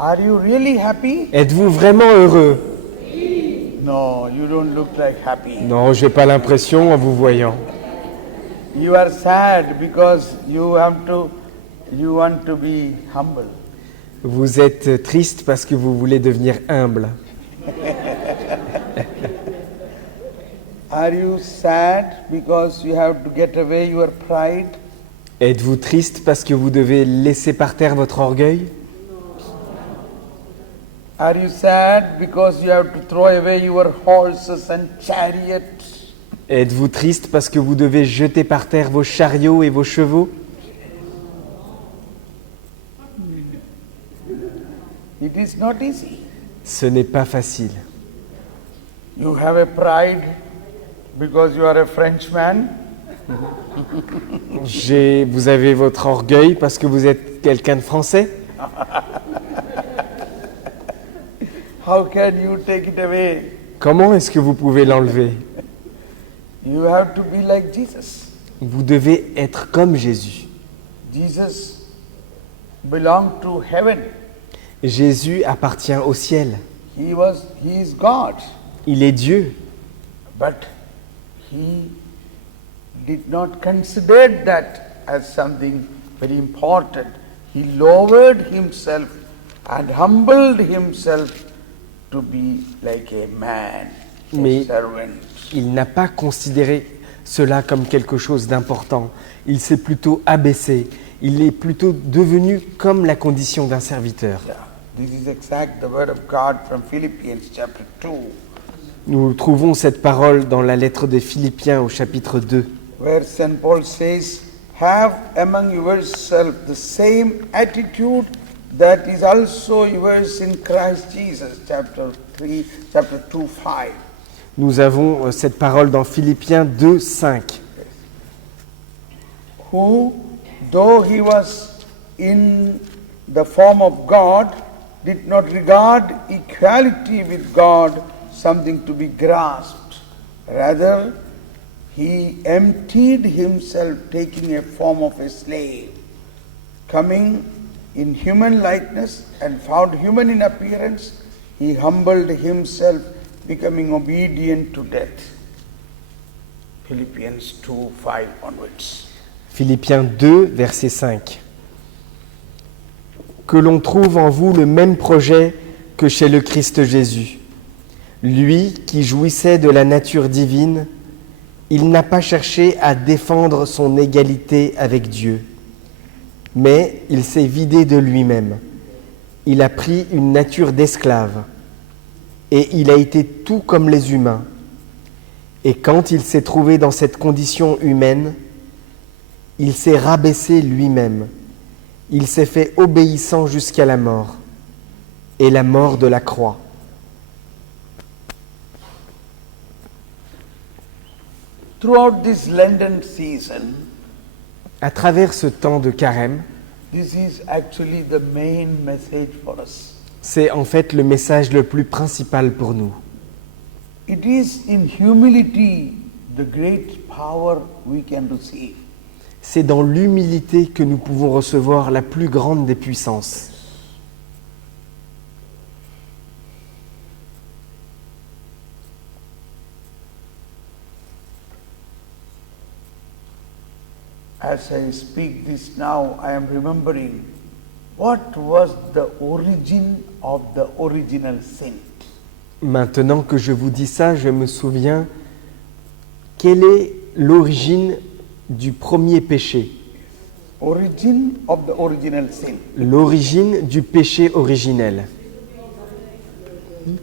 Are you really happy? Êtes-vous vraiment heureux? No, you don't look like happy. Non, j'ai pas l'impression en vous voyant. You are sad because you want to be humble. Vous êtes triste parce que vous voulez devenir humble. Are you sad because you have to get away your pride? Êtes-vous triste parce que vous devez laisser par terre votre orgueil? Are you sad because you have to throw away your horses and chariots? Êtes-vous triste parce que vous devez jeter par terre vos chariots et vos chevaux? It is not easy. Ce n'est pas facile. You have a pride because you are a Frenchman. Vous avez votre orgueil parce que vous êtes quelqu'un de français? How can you take it away? Comment est-ce que vous pouvez l'enlever? You have to be like Jesus. Vous devez être comme Jésus. Jesus belonged to heaven. Jésus appartient au ciel. He is God. Il est Dieu. But he did not consider that as something very important. He lowered himself and humbled himself to be like a man, Mais a servant. il n'a pas considéré cela comme quelque chose d'important. Il s'est plutôt abaissé. Il est plutôt devenu comme la condition d'un serviteur. Yeah. This is exact the word of God from Philippians chapter 2, Nous trouvons cette parole dans la lettre des Philippiens au chapitre 2, where St. Paul says, have among yourselves the same attitude that is also yours in Christ Jesus, chapter 2, 5. Nous avons cette parole dans Philippiens 2, 5. Who, though he was in the form of God, did not regard equality with God something to be grasped. Rather, he emptied himself, taking a form of a slave. Coming in human likeness and found human in appearance, he humbled himself, becoming obedient to death. Philippians 2, 5 onwards. Philippiens 2, verset 5. Que l'on trouve en vous le même projet que chez le Christ Jésus. Lui qui jouissait de la nature divine, il n'a pas cherché à défendre son égalité avec Dieu, mais il s'est vidé de lui-même. Il a pris une nature d'esclave, et il a été tout comme les humains. Et quand il s'est trouvé dans cette condition humaine, il s'est rabaissé lui-même. Il s'est fait obéissant jusqu'à la mort, et la mort de la croix. Throughout this Lenten season, À travers ce temps de carême, this is actually the main message for us. c'est en fait le message le plus principal pour nous. It is in humility the great power we can receive. C'est dans l'humilité que nous pouvons recevoir la plus grande des puissances. As I speak this now, I am remembering what was the origin of the original sin. Maintenant que je vous dis ça, je me souviens quelle est l'origine du premier péché, Origin of the original sin. l'origine du péché originel.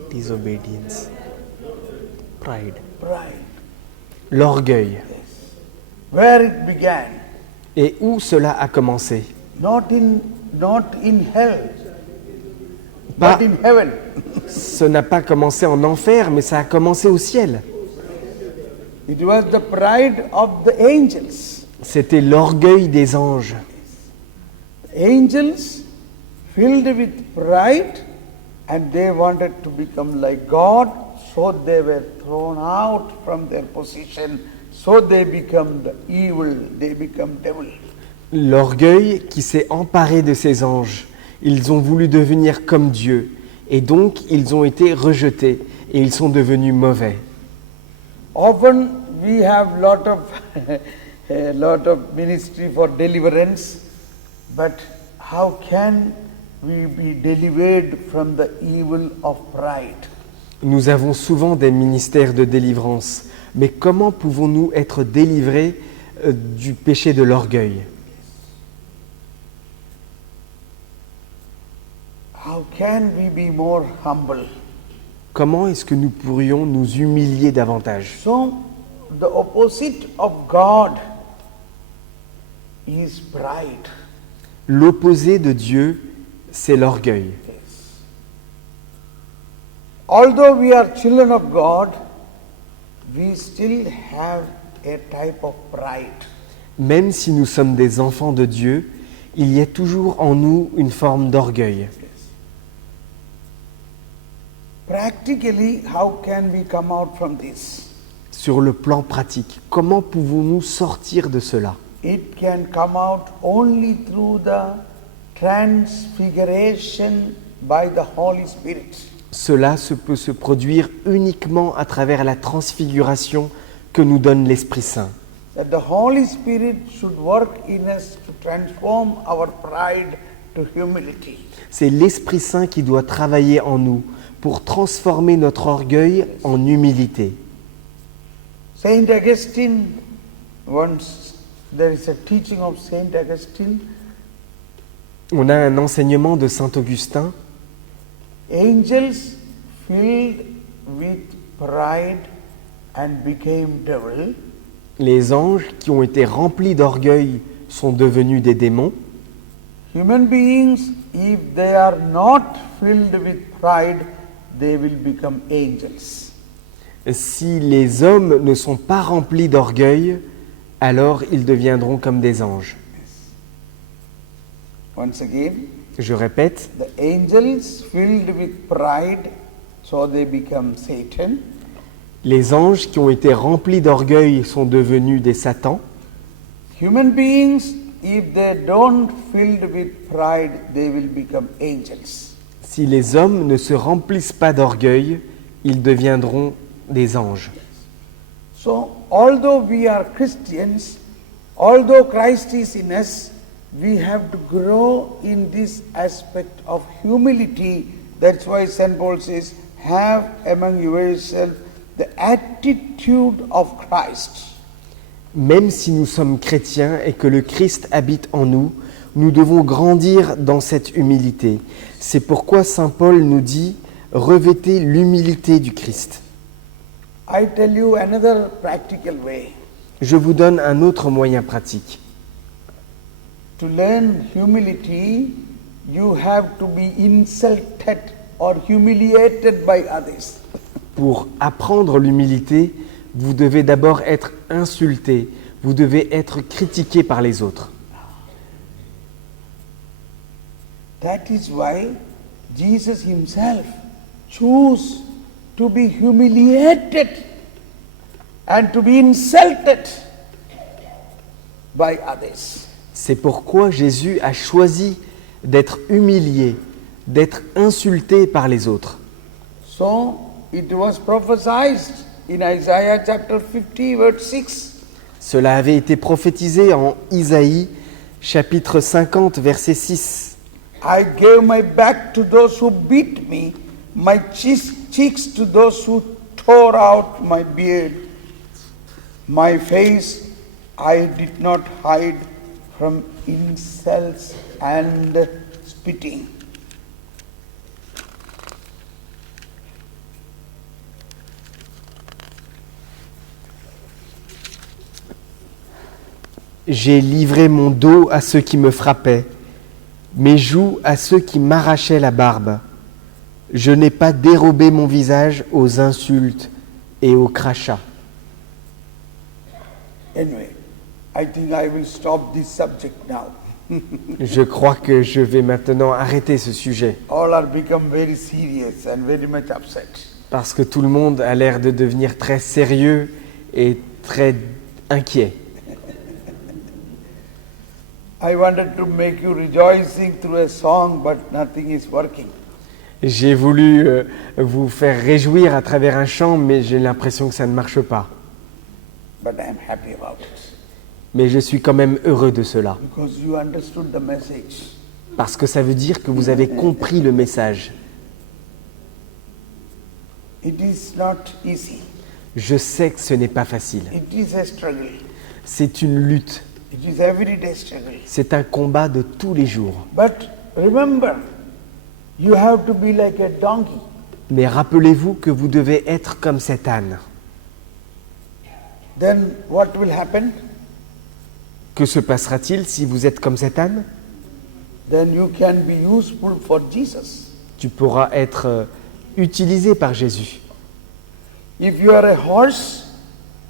Disobedience, pride, Pride. l'orgueil. Where it began. Et où cela a commencé? Not in hell, Pas, but in heaven. ce n'a pas commencé en enfer, mais ça a commencé au ciel. It was the pride of the angels. C'était l'orgueil des anges. Angels filled with pride and they wanted to become like God, so they were thrown out from their position, so they become the evil, they become devil. L'orgueil qui s'est emparé de ces anges. Ils ont voulu devenir comme Dieu, et donc ils ont été rejetés, et ils sont devenus mauvais. Often we have a lot of ministry for deliverance, but how can we be delivered from the evil of pride? Nous avons souvent des ministères de délivrance, mais comment pouvons-nous être délivrés du péché de l'orgueil? How can we be more humble? Comment est-ce que nous pourrions nous humilier davantage? So, the opposite of God is pride. L'opposé de Dieu, c'est l'orgueil. Although we are children of God, we still have a type of pride. Même si nous sommes des enfants de Dieu, il y a toujours en nous une forme d'orgueil. Practically, how can we come out from this? Sur le plan pratique, comment pouvons-nous sortir de cela? It can come out only through the transfiguration by the Holy Spirit. Cela peut se produire uniquement à travers la transfiguration que nous donne l'Esprit Saint. That the Holy Spirit should work in us to transform our pride to humility. C'est l'Esprit Saint qui doit travailler en nous pour transformer notre orgueil en humilité. Saint Augustine, once there is a teaching of Saint Augustine, On a un enseignement de Saint Augustin. angels filled with pride and became devil. Les anges qui ont été remplis d'orgueil sont devenus des démons. Human beings, if they are not filled with pride, they will become angels. Si les hommes ne sont pas remplis d'orgueil, alors ils deviendront comme des anges. Once again, Je répète, the angels filled with pride, so they become Satan. les anges qui ont été remplis d'orgueil sont devenus des satans. Human beings, if they don't filled with pride, they will become angels. Si les hommes ne se remplissent pas d'orgueil, ils deviendront des anges. So, although we are Christians, although Christ is in us, we have to grow in this aspect of humility. That's why St. Paul says, have among yourselves the attitude of Christ. Même si nous sommes chrétiens et que le Christ habite en nous, nous devons grandir dans cette humilité. C'est pourquoi Saint Paul nous dit « Revêtez l'humilité du Christ I tell you another practical way. ». Je vous donne un autre moyen pratique. To learn humility, you have to be insulted or humiliated by others. Pour apprendre l'humilité, vous devez d'abord être insulté, vous devez être critiqué par les autres. That is why Jesus himself chose to be humiliated and to be insulted by others. C'est pourquoi Jésus a choisi d'être humilié, d'être insulté par les autres. So it was prophesied in Isaiah chapter 50 verse 6. Cela avait été prophétisé en Isaïe, chapitre 50, verset 6. I gave my back to those who beat me, my cheeks to those who tore out my beard. My face I did not hide from insults and spitting. J'ai livré mon dos à ceux qui me frappaient, mes joues à ceux qui m'arrachaient la barbe. Je n'ai pas dérobé mon visage aux insultes et aux crachats. Anyway, I think I will stop this subject now. Je crois que je vais maintenant arrêter ce sujet, All are become very serious and very much upset. parce que tout le monde a l'air de devenir très sérieux et très inquiet. I wanted to make you rejoicing through a song, but nothing is working. J'ai voulu vous faire réjouir à travers un chant, mais j'ai l'impression que ça ne marche pas. But I am happy about it Mais je suis quand même heureux de cela, because you understood the message. parce que ça veut dire que vous avez compris le message. It is not easy. Je sais que ce n'est pas facile. It is a struggle. C'est une lutte. It is everyday struggle. C'est un combat de tous les jours. But remember, you have to be like a donkey. Mais rappelez-vous que vous devez être comme cet âne. Then what will happen? Que se passera-t-il si vous êtes comme cet âne? Then you can be useful for Jesus. Tu pourras être utilisé par Jésus. If you are a horse,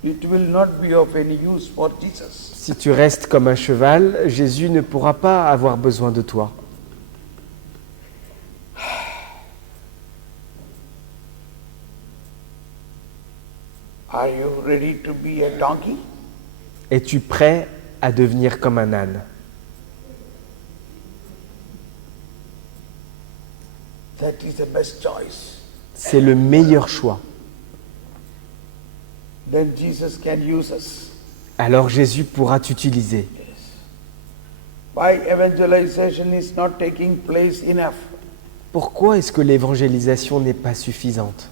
it will not be of any use for Jesus. Si tu restes comme un cheval, Jésus ne pourra pas avoir besoin de toi. Are you ready to be a donkey? Es-tu prêt à devenir comme un âne? That is the best choice. C'est le meilleur choix. Then Jesus can use us. Alors Jésus pourra t'utiliser. Why evangelization is not taking place enough? Pourquoi est-ce que l'évangélisation n'est pas suffisante?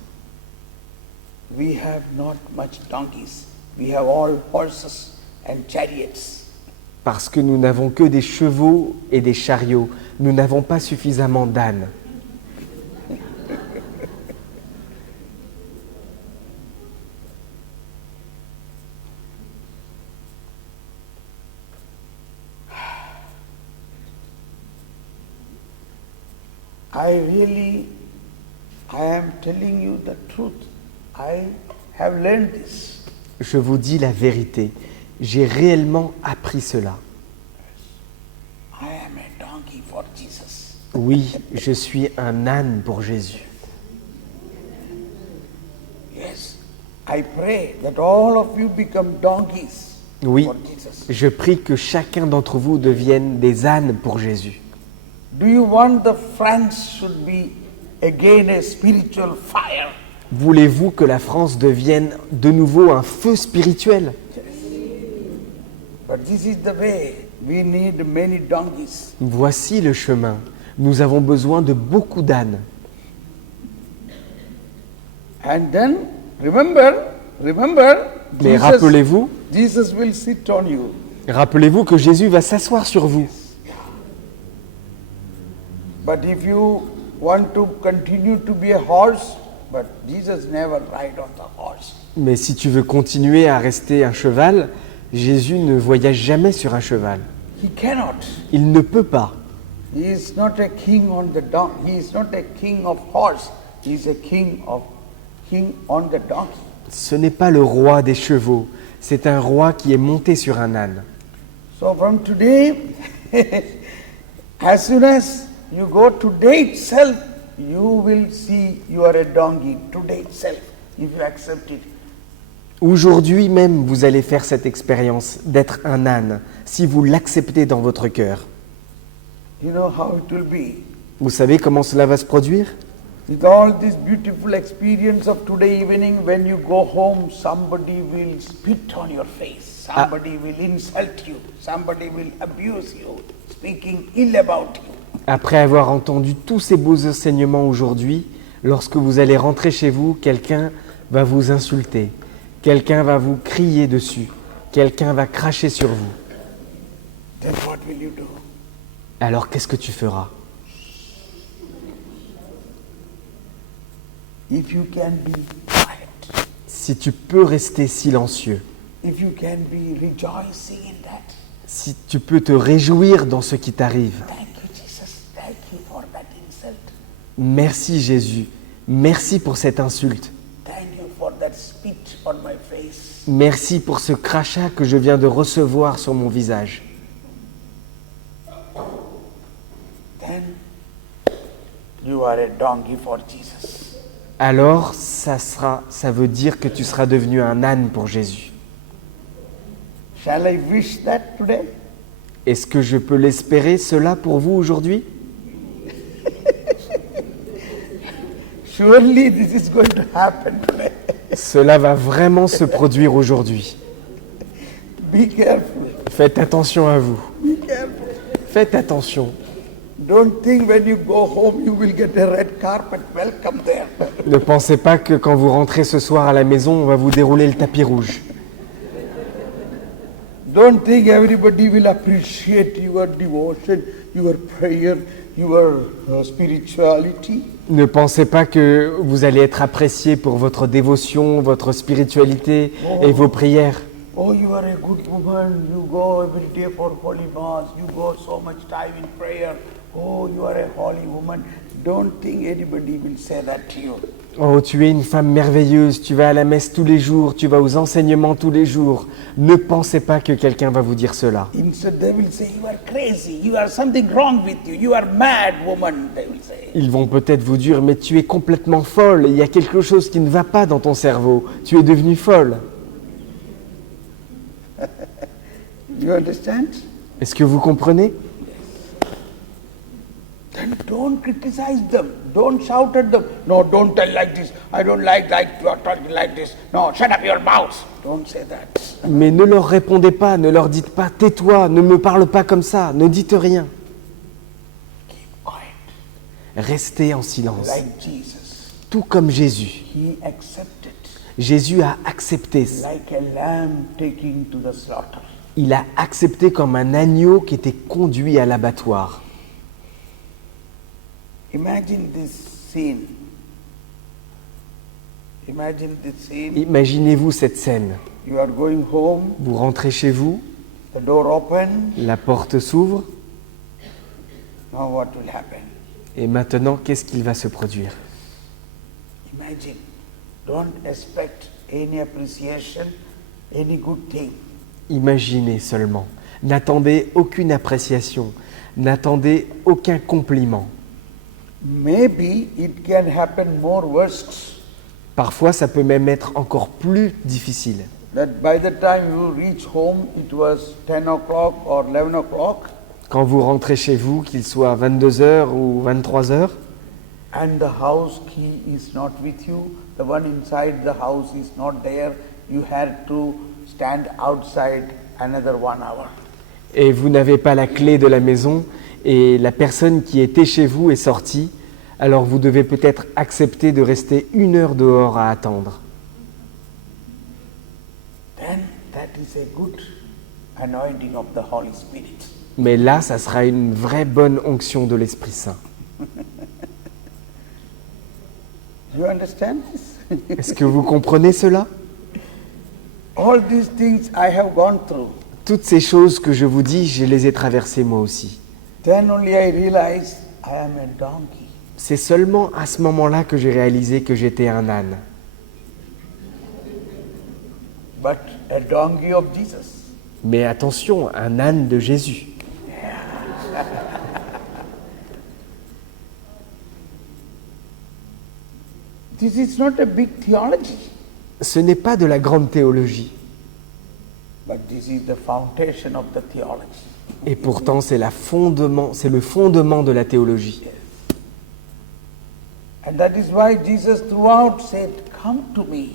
We have not much donkeys. We have all horses and chariots. Parce que nous n'avons que des chevaux et des chariots. Nous n'avons pas suffisamment d'ânes. I am telling you the truth. I have learned this. Je vous dis la vérité. J'ai réellement appris cela. I am a donkey for Jesus. Oui, je suis un âne pour Jésus. Yes. I pray that all of you become donkeys Oui, for Jesus. je prie que chacun d'entre vous devienne des ânes pour Jésus. Do you want the France should be again a spiritual fire? Voulez-vous que la France devienne de nouveau un feu spirituel? But this is the way. We need many donkeys. Voici le chemin. Nous avons besoin de beaucoup d'ânes. And then remember, Mais rappelez-vous Jesus will sit on you. que Jésus va s'asseoir sur vous. But if you want to continue to be a horse, but Jesus never ride on the horse. Mais si tu veux continuer à rester un cheval, Jésus ne voyage jamais sur un cheval. He cannot. Il ne peut pas. He is not a king on the donkey. He is not a king of horse. He is a king on the donkey. Ce n'est pas le roi des chevaux, c'est un roi qui est monté sur un âne. So from today, as soon as you go today itself, you will see you are a donkey today itself, if you accept it. Aujourd'hui même, vous allez faire cette expérience d'être un âne, si vous l'acceptez dans votre cœur. You know how it will be. Vous savez comment cela va se produire? With all this beautiful experience of today evening, when you go home, somebody will spit on your face, somebody will insult you, somebody will abuse you, speaking ill about you. Après avoir entendu tous ces beaux enseignements aujourd'hui, lorsque vous allez rentrer chez vous, quelqu'un va vous insulter, quelqu'un va vous crier dessus, quelqu'un va cracher sur vous. Then what will you do? Alors qu'est-ce que tu feras? If you can be quiet, Si tu peux rester silencieux, if you can be rejoicing in that, si tu peux te réjouir dans ce qui t'arrive. thank you, Jesus, thank you for that insult, Merci Jésus, merci pour cette insulte, thank you for that spit on my face. merci pour ce crachat que je viens de recevoir sur mon visage. Then you are a donkey for Jesus. Alors ça veut dire que tu seras devenu un âne pour Jésus. Shall I wish that today? Est-ce que je peux l'espérer, cela, pour vous aujourd'hui? Surely this is going to happen today. Cela va vraiment se produire aujourd'hui. Be careful. Faites attention à vous. Be careful. Faites attention. Don't think when you go home you will get a red carpet. Welcome there. Ne pensez pas que quand vous rentrez ce soir à la maison, on va vous dérouler le tapis rouge. Don't think everybody will appreciate your devotion, your prayer, your spirituality. Ne pensez pas que vous allez être apprécié pour votre dévotion, votre spiritualité et vos prières. Oh, you are a good woman. You go every day for holy mass. You go so much time in prayer. Oh, you are a holy woman. Don't think anybody will say that to you. Oh, tu es une femme merveilleuse, tu vas à la messe tous les jours, tu vas aux enseignements tous les jours. Ne pensez pas que quelqu'un va vous dire cela. Instead, they will say, you are crazy. You are something wrong with you. You are mad woman, they will say. Ils vont peut-être vous dire, mais tu es complètement folle, il y a quelque chose qui ne va pas dans ton cerveau, tu es devenue folle. You understand? Est-ce que vous comprenez? Then don't criticize them. Don't shout at them. No, don't tell like this. I don't like you are talking like this. No, shut up your mouth. Don't say that. Mais ne leur répondez pas, ne leur dites pas, tais-toi, ne me parle pas comme ça, ne dites rien. Keep quiet. Restez en silence. Like Jesus. Tout comme Jésus. He accepted Jésus a accepté. like a lamb taking to the slaughter. Il a accepté comme un agneau qui était conduit à l'abattoir. Imagine this scene. Imagine this scene. Imaginez-vous cette scène. You are going home. Vous rentrez chez vous, The door open. la porte s'ouvre, Now what will happen? et maintenant, qu'est-ce qu'il va se produire? Imagine. Don't expect any appreciation, any good thing. Imaginez seulement. N'attendez aucune appréciation, n'attendez aucun compliment. Maybe it can happen more worse. Parfois, ça peut même être encore plus difficile. That by the time you reach home, it was 10 o'clock or 11 o'clock, Quand vous rentrez chez vous, qu'il soit 22h ou 23h, and the house key is not with you, the one inside the house is not there, you had to stand outside another 1 hour. et vous n'avez pas la clé de la maison, et la personne qui était chez vous est sortie, alors vous devez peut-être accepter de rester 1 heure dehors à attendre. Then that is a good anointing of the Holy Spirit. Mais là, ça sera une vraie bonne onction de l'Esprit Saint. You understand this? Est-ce que vous comprenez cela? All these things I have gone through. Toutes ces choses que je vous dis, je les ai traversées moi aussi. Then only I realized I am a donkey. C'est seulement à ce moment-là que j'ai réalisé que j'étais un âne. But a donkey of Jesus. Mais attention, un âne de Jésus. This is not a big theology, Ce n'est pas de la grande théologie. but this is the foundation of the theology. Et pourtant, c'est le fondement de la théologie. And that is why Jesus throughout said, come to me,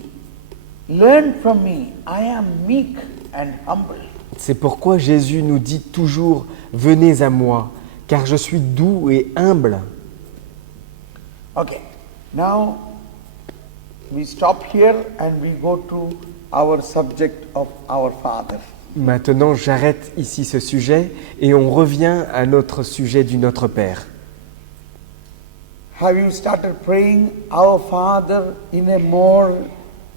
learn from me, I am meek and humble. C'est pourquoi Jésus nous dit toujours « Venez à moi, car je suis doux et humble Okay, now we stop here and we go to our subject of our Father. ». Maintenant, j'arrête ici ce sujet et on revient à notre sujet du Notre Père. Have you started praying our Father in a more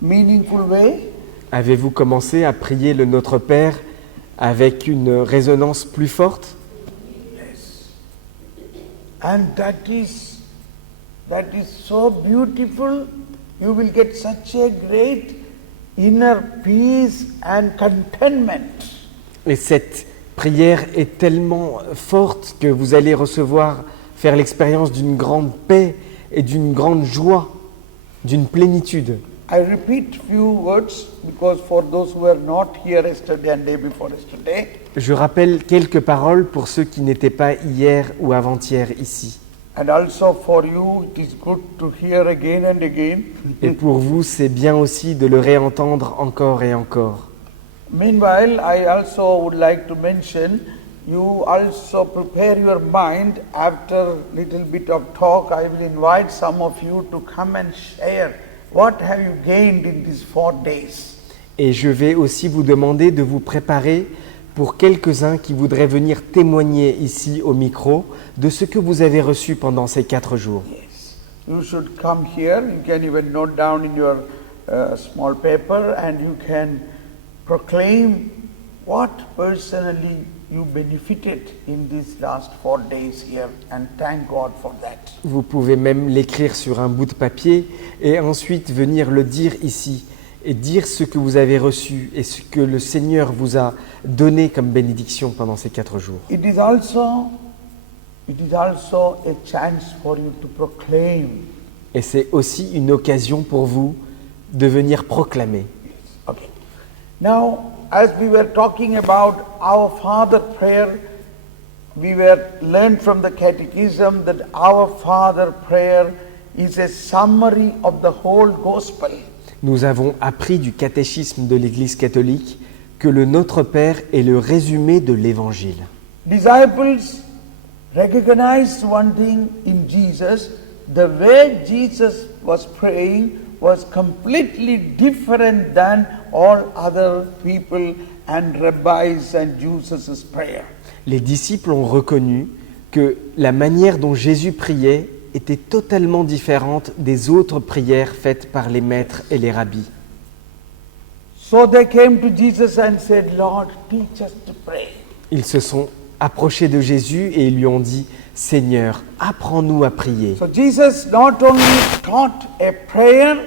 meaningful way? Avez-vous commencé à prier le Notre Père avec une résonance plus forte? And that is so beautiful. You will get such a great inner peace and contentment. Et cette prière est tellement forte que vous allez faire l'expérience d'une grande paix et d'une grande joie, d'une plénitude. I repeat few words because for those who were not here yesterday and day before yesterday, Je rappelle quelques paroles pour ceux qui n'étaient pas hier ou avant-hier ici. and also for you, it is good to hear again and again. Et pour vous, c'est bien aussi de le réentendre encore et encore. Meanwhile, I also would like to mention, you also prepare your mind. After little bit of talk, I will invite some of you to come and share what have you gained in these 4 days. Et je vais aussi vous demander de vous préparer pour quelques-uns qui voudraient venir témoigner ici au micro de ce que vous avez reçu pendant ces 4 jours. Yes, you should come here. You can even note down in your small paper, and you can proclaim what personally you benefited in these last 4 days here, and thank God for that. Vous pouvez même l'écrire sur un bout de papier et ensuite venir le dire ici et dire ce que vous avez reçu et ce que le Seigneur vous a donné comme bénédiction pendant ces 4 jours. It is also a chance for you to proclaim. Et c'est aussi une occasion pour vous de venir proclamer. Okay. Now, as we were talking about our Father prayer, we were learned from the Catechism that our Father prayer is a summary of the whole gospel. Nous avons appris du catéchisme de l'Église catholique que le Notre Père est le résumé de l'Évangile. Disciples recognized one thing in Jesus: the way Jesus was praying was completely different than all other people and rabbis and Jesus' prayer. Les disciples ont reconnu que la manière dont Jésus priait était totalement différente des autres prières faites par les maîtres et les rabbis. So they came to Jesus and said, Lord, teach us to pray. Ils se sont approchés de Jésus et ils lui ont dit, Seigneur, apprends-nous à prier. So Jesus not only taught a prayer,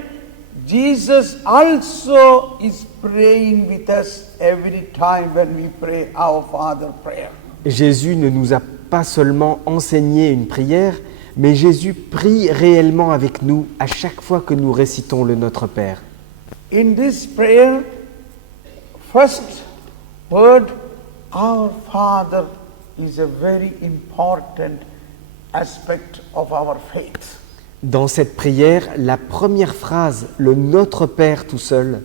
Jesus also is praying with us every time when we pray our Father prayer. Jésus ne nous a pas seulement enseigné une prière, mais Jésus prie réellement avec nous à chaque fois que nous récitons le Notre Père. In this prayer, first word, our Father, is a very important aspect of our faith. Dans cette prière, la première phrase, le Notre Père tout seul,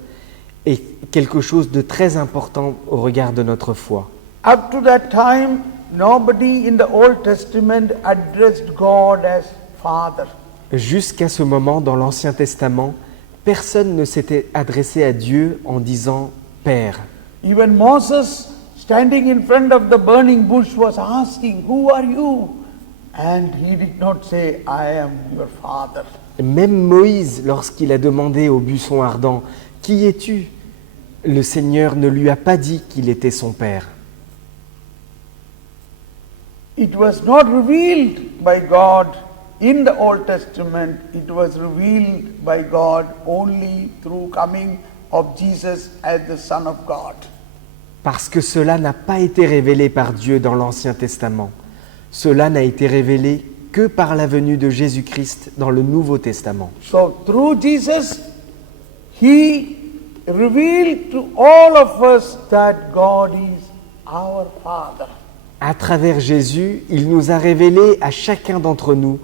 est quelque chose de très important au regard de notre foi. Up to that time, nobody in the Old Testament addressed God as Father. Jusqu'à ce moment, dans l'Ancien Testament, personne ne s'était adressé à Dieu en disant « Père ». Even Moses, standing in front of the burning bush, was asking, Who are you? And he did not say, I am your Father. Même Moïse, lorsqu'il a demandé au buisson ardent « Qui es-tu » le Seigneur ne lui a pas dit qu'il était son Père. It was not revealed by God in the Old Testament. It was revealed by God only through coming of Jesus as the Son of God. Parce que cela n'a pas été révélé par Dieu dans l'Ancien Testament. Cela n'a été révélé que par la venue de Jésus-Christ dans le Nouveau Testament. So through Jesus, He revealed to all of us that God is our Father. À travers Jésus, il nous a révélé à chacun d'entre nous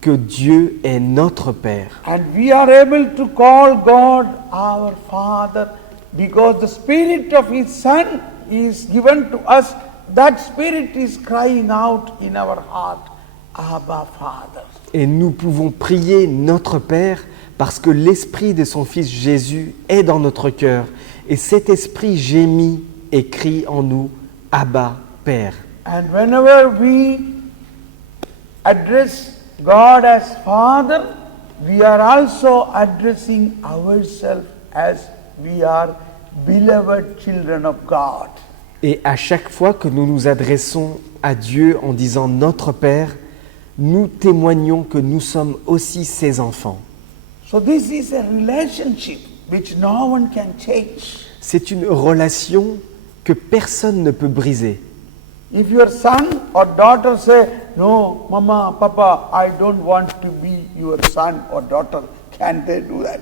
que Dieu est notre Père. And we are able to call God our Father because the Spirit of His Son is given to us. That Spirit is crying out in our heart, Abba, Father. Et nous pouvons prier notre Père parce que l'Esprit de son Fils Jésus est dans notre cœur. Et cet Esprit gémit et crie en nous, Abba, Père. And whenever we address God as Father, we are also addressing ourselves as we are beloved children of God. Et à chaque fois que nous nous adressons à Dieu en disant notre Père, nous témoignons que nous sommes aussi ses enfants. So this is a relationship which no one can change. C'est une relation que personne ne peut briser. If your son or daughter say, no, Mama, Papa, I don't want to be your son or daughter, can they do that?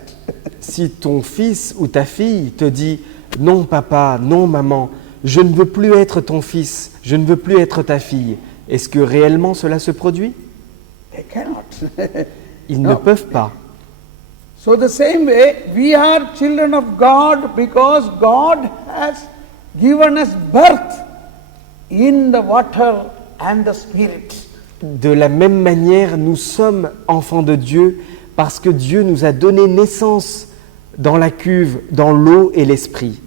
Si ton fils ou ta fille te dit « Non papa, non maman, je ne veux plus être ton fils, je ne veux plus être ta fille », est-ce que réellement cela se produit? They cannot. Ils No. ne peuvent pas. So the same way, we are children of God because God has given us birth in the water and the Spirit. De la même manière, nous sommes enfants de Dieu parce que Dieu nous a donné naissance dans la cuve, dans l'eau et l'esprit.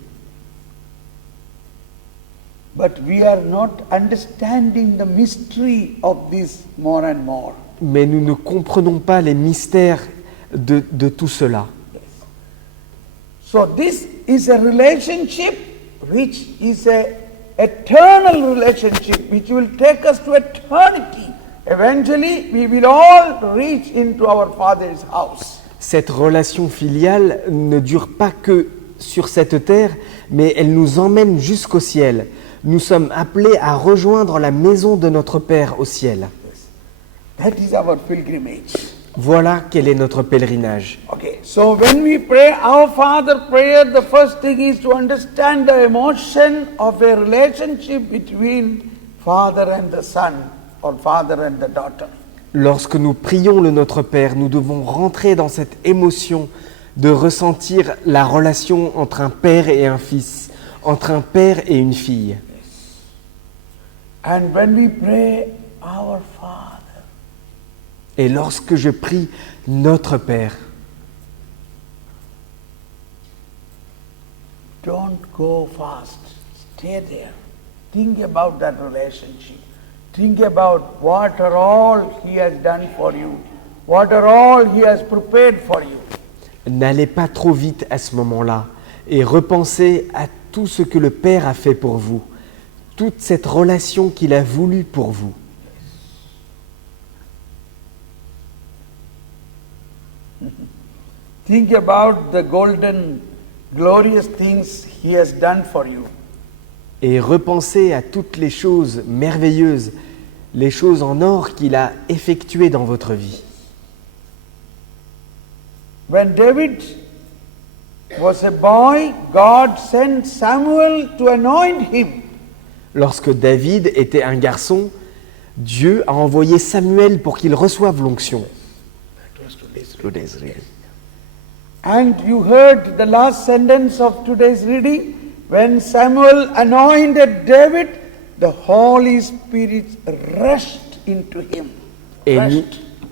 But we are not understanding the mystery of this more and more. Mais nous ne comprenons pas les mystères de tout cela. So this is a relationship which is a eternal relationship which will take us to eternity. Eventually we will all reach into our Father's house. Cette relation filiale ne dure pas que sur cette terre, mais elle nous emmène jusqu'au ciel. Nous sommes appelés à rejoindre la maison de notre Père au ciel. That is our pilgrimage. Voilà quel est notre pèlerinage. Okay, so when we pray our Father prayer, the first thing is to understand the emotion of a relationship between father and the son or father and the daughter. Lorsque nous prions le Notre Père, nous devons rentrer dans cette émotion de ressentir la relation entre un père et un fils, entre un père et une fille. And when we pray our Father, Et lorsque je prie Notre Père, don't go fast. Stay there. Think about that relationship. Think about what are all He has done for you. What are all He has prepared for you. n'allez pas trop vite à ce moment-là et repensez à tout ce que le Père a fait pour vous, toute cette relation qu'il a voulu pour vous. Think about the golden, glorious things He has done for you. Et repensez à toutes les choses merveilleuses, les choses en or qu'il a effectuées dans votre vie. When David was a boy, God sent Samuel to anoint him. Lorsque David était un garçon, Dieu a envoyé Samuel pour qu'il reçoive l'onction. And you heard the last sentence of today's reading. When Samuel anointed David, the Holy Spirit rushed into him.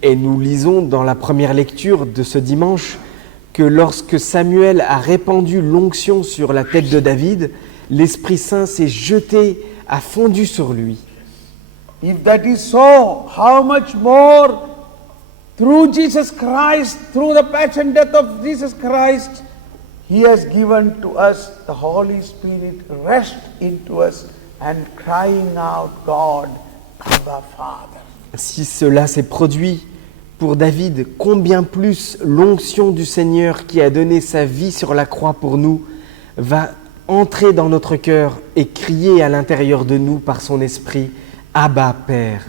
Et nous lisons dans la première lecture de ce dimanche que lorsque Samuel a répandu l'onction sur la tête de David, l'Esprit Saint s'est jeté, a fondu sur lui. If that is so, how much more through Jesus Christ, through the passion death of Jesus Christ, He has given to us the Holy Spirit rushed into us and crying out, God, Abba, Father. Si cela s'est produit pour David, combien plus l'onction du Seigneur qui a donné sa vie sur la croix pour nous va entrer dans notre cœur et crier à l'intérieur de nous par son esprit, Abba, Père.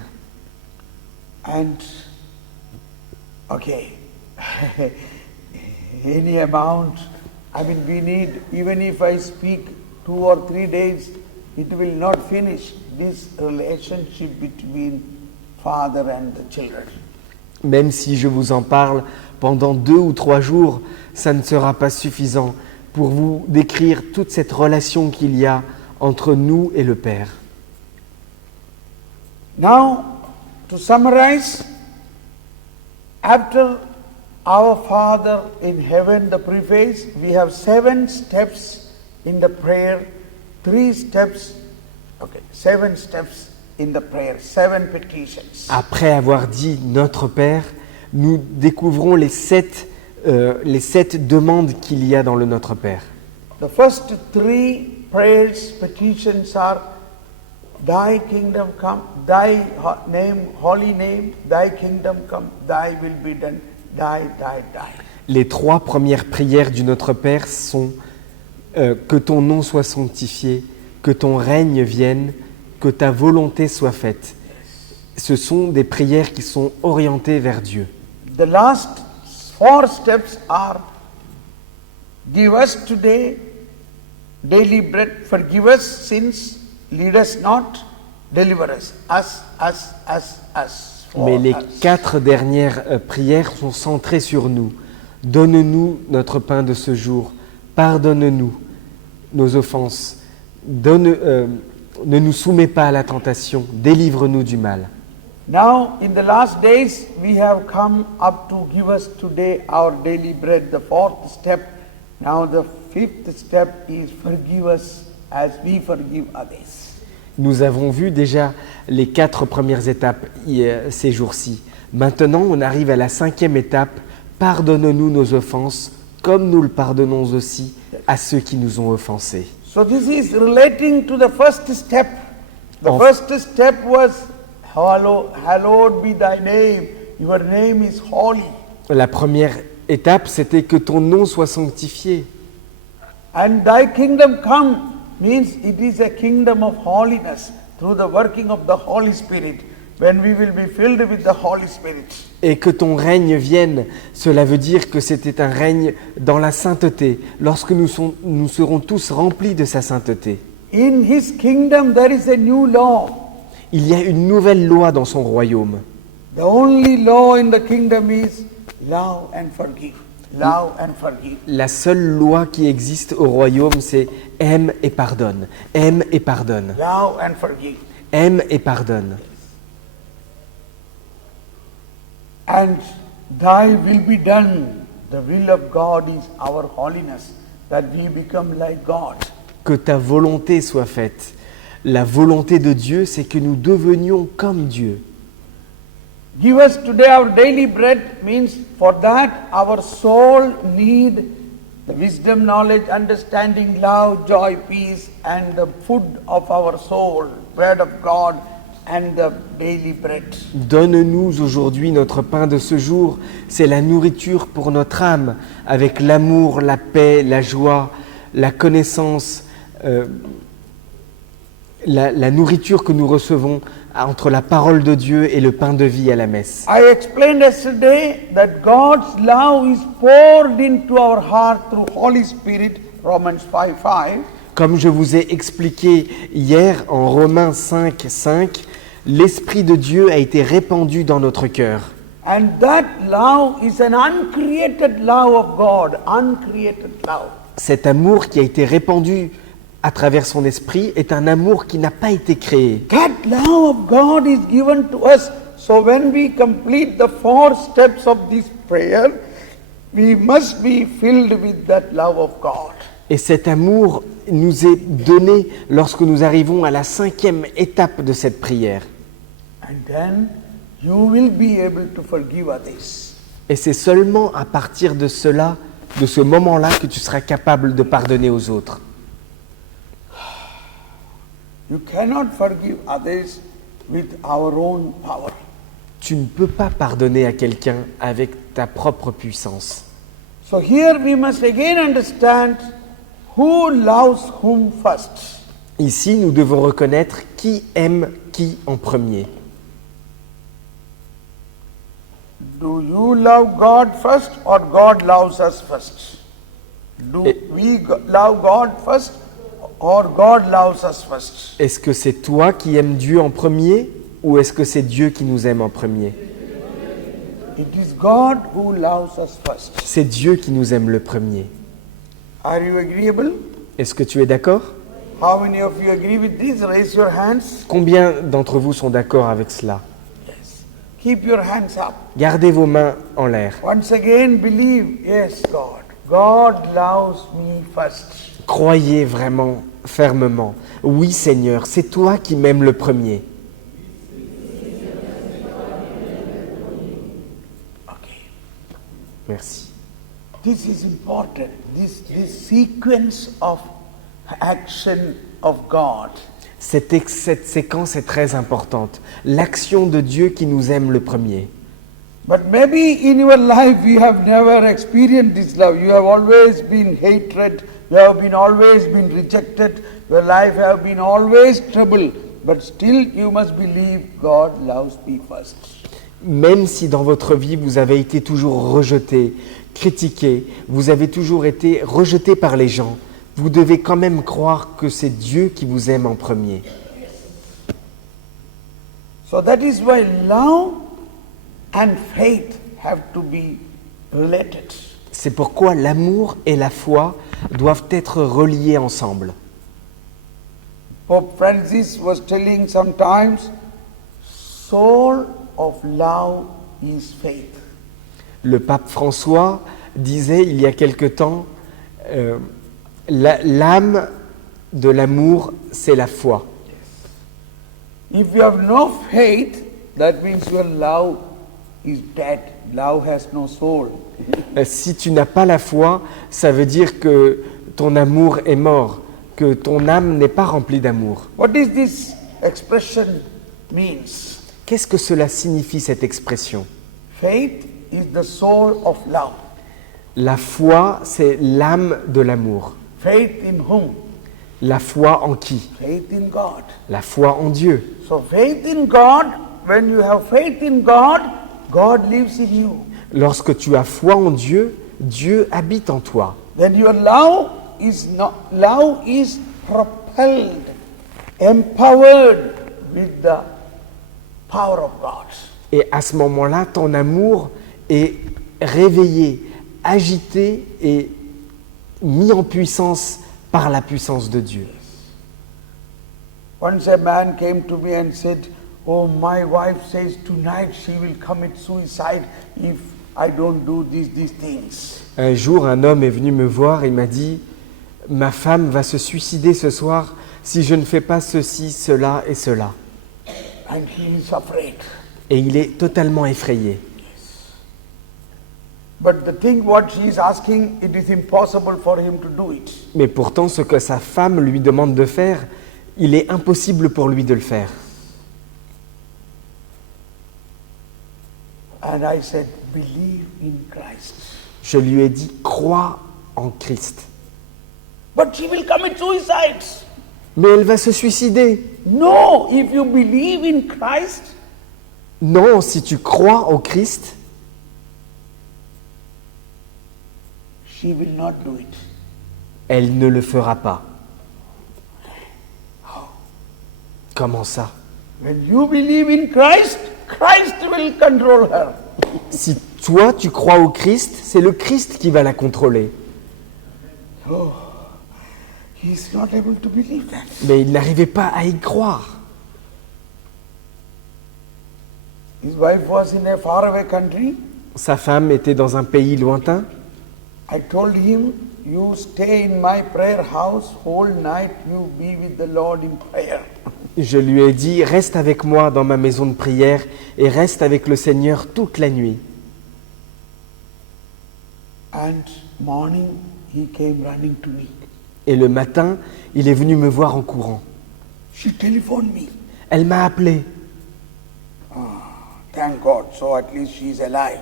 And, okay, any amount, we need, even if I speak 2 or 3 days, it will not finish this relationship between father and the children. Même si je vous en parle pendant 2 ou 3 jours, ça ne sera pas suffisant pour vous décrire toute cette relation qu'il y a entre nous et le Père. Now, to summarize, after our Father in heaven, the preface, we have 7 steps in the prayer, 3 steps, 7 steps in the prayer, 7 petitions. Après avoir dit Notre Père, nous découvrons les 7 demandes qu'il y a dans le Notre Père. The first 3 prayers, petitions are, Thy kingdom come, Thy name, holy name, Thy kingdom come, Thy will be done, Thy. Les 3 premières prières du Notre Père sont que ton nom soit sanctifié, que ton règne vienne, que ta volonté soit faite. Ce sont des prières qui sont orientées vers Dieu. The last 4 steps are: give us today daily bread, forgive us sins, lead us not, deliver us. Us. For Mais les us. 4 dernières prières sont centrées sur nous. Donne-nous notre pain de ce jour. Pardonne-nous nos offenses. Ne nous soumets pas à la tentation. Délivre-nous du mal. Now, in the last days, we have come up to give us today our daily bread, the 4th step. Now, the 5th step is forgive us as we forgive others. Nous avons vu déjà les 4 premières étapes ces jours-ci. Maintenant, on arrive à la 5e étape. Pardonne-nous nos offenses, comme nous le pardonnons aussi à ceux qui nous ont offensés. So this is relating to the first step. The Of- first step was, hallowed be thy name. Your name is holy. La première étape, c'était que ton nom soit sanctifié. And thy kingdom come means it is a kingdom of holiness through the working of the Holy Spirit, when we will be filled with the Holy Spirit. Et que ton règne vienne, cela veut dire que c'était un règne dans la sainteté, lorsque nous serons tous remplis de sa sainteté. In his kingdom there is a new law. Il y a une nouvelle loi dans son royaume. The only law in the kingdom is love and forgive. Love and forgive. La seule loi qui existe au royaume, c'est aime et pardonne. Aime et pardonne. Love and forgive. Aime et pardonne. And thy will be done. The will of God is our holiness, that we become like God. Que ta volonté soit faite. La volonté de Dieu, c'est que nous devenions comme Dieu. Give us today our daily bread means for that our soul need the wisdom, knowledge, understanding, love, joy, peace, and the food of our soul, bread of God, and the daily bread. Donne-nous aujourd'hui notre pain de ce jour. C'est la nourriture pour notre âme, avec l'amour, la paix, la joie, la connaissance, la nourriture que nous recevons entre la parole de Dieu et le pain de vie à la messe. I explained yesterday that God's love is poured into our heart through Holy Spirit, Romans 5:5. Comme je vous ai expliqué hier en Romains 5:5, l'Esprit de Dieu a été répandu dans notre cœur. And that love is an uncreated love of God, uncreated love. Cet amour qui a été répandu à travers son esprit est un amour qui n'a pas été créé. That love of God is given to us. So when we complete the 4 steps of this prayer, we must be filled with that love of God. Et cet amour nous est donné lorsque nous arrivons à la 5e étape de cette prière. And then you will be able to forgive others. Et c'est seulement à partir de cela, de ce moment-là, que tu seras capable de pardonner aux autres. You cannot forgive others with our own power. Tu ne peux pas pardonner à quelqu'un avec ta propre puissance. So here we must again understand who loves whom first. Ici, nous devons reconnaître qui aime qui en premier. Do you love God first or God loves us first? Do we love God first or God loves us first? Est-ce que c'est toi qui aimes Dieu en premier ou est-ce que c'est Dieu qui nous aime en premier? It is God who loves us first. C'est Dieu qui nous aime le premier. Are you agreeable? Est-ce que tu es d'accord? How many of you agree with this? Raise your hands. Combien d'entre vous sont d'accord avec cela? Yes. Keep your hands up. Gardez vos mains en l'air. Once again, believe, yes, God. God loves me first. Croyez vraiment, fermement. Oui, Seigneur, c'est toi qui m'aimes le premier. Okay. Merci. This is important. This sequence of action of God. Cette séquence est très importante. L'action de Dieu qui nous aime le premier. But maybe in your life you have never experienced this love. You have always been hatred. You have been always been rejected. Your life have been always trouble. But still you must believe God loves me first. Même si dans votre vie, vous avez été toujours rejeté, critiqué, vous avez toujours été rejeté par les gens, vous devez quand même croire que c'est Dieu qui vous aime en premier. So that is why love and faith have to be related. C'est pourquoi l'amour et la foi doivent être reliés ensemble. Pope Francis was telling sometimes, soul of love is faith. Le pape François disait il y a quelque temps, l'âme de l'amour, c'est la foi. If you have no faith, that means your love is dead. Love has no soul. Si tu n'as pas la foi, ça veut dire que ton amour est mort, que ton âme n'est pas remplie d'amour. What does this expression means? Qu'est-ce que cela signifie, cette expression? Faith is the soul of love. La foi, c'est l'âme de l'amour. Faith in whom? La foi en qui? Faith in God. La foi en Dieu. So faith in God, when you have faith in God, God lives in you. Lorsque tu as foi en Dieu, Dieu habite en toi. Then your love is propelled, empowered with the power of God. Et à ce moment-là, ton amour est réveillé, agité et mis en puissance par la puissance de Dieu. Once a man came to me and said, "Oh, my wife says tonight she will commit suicide if I don't do these things." Un jour, un homme est venu me voir et m'a dit « Ma femme va se suicider ce soir si je ne fais pas ceci, cela et cela. And he is afraid. » Et il est totalement effrayé. But the thing what she is asking, it is impossible for him to do it. Mais pourtant, ce que sa femme lui demande de faire, il est impossible pour lui de le faire. And I said, believe in Christ. Je lui ai dit « Crois en Christ. But she will commit suicide. » Mais elle va se suicider. No, if you believe in Christ, Non, si tu crois au Christ, she will not do it. elle ne le fera pas. Comment ça? When you believe in Christ, Christ will control her. Si toi tu crois au Christ, c'est le Christ qui va la contrôler. Oh, he is not able to believe that. Mais il n'arrivait pas à y croire. His wife was in a faraway country. Sa femme était dans un pays lointain. I told him, you stay in my prayer house, whole night you be with the Lord in prayer. Je lui ai dit, reste avec moi dans ma maison de prière et reste avec le Seigneur toute la nuit. And morning he came running to me. Et le matin, il est venu me voir en courant. She telephoned me. Elle m'a appelé. Thank God, so at least she is alive.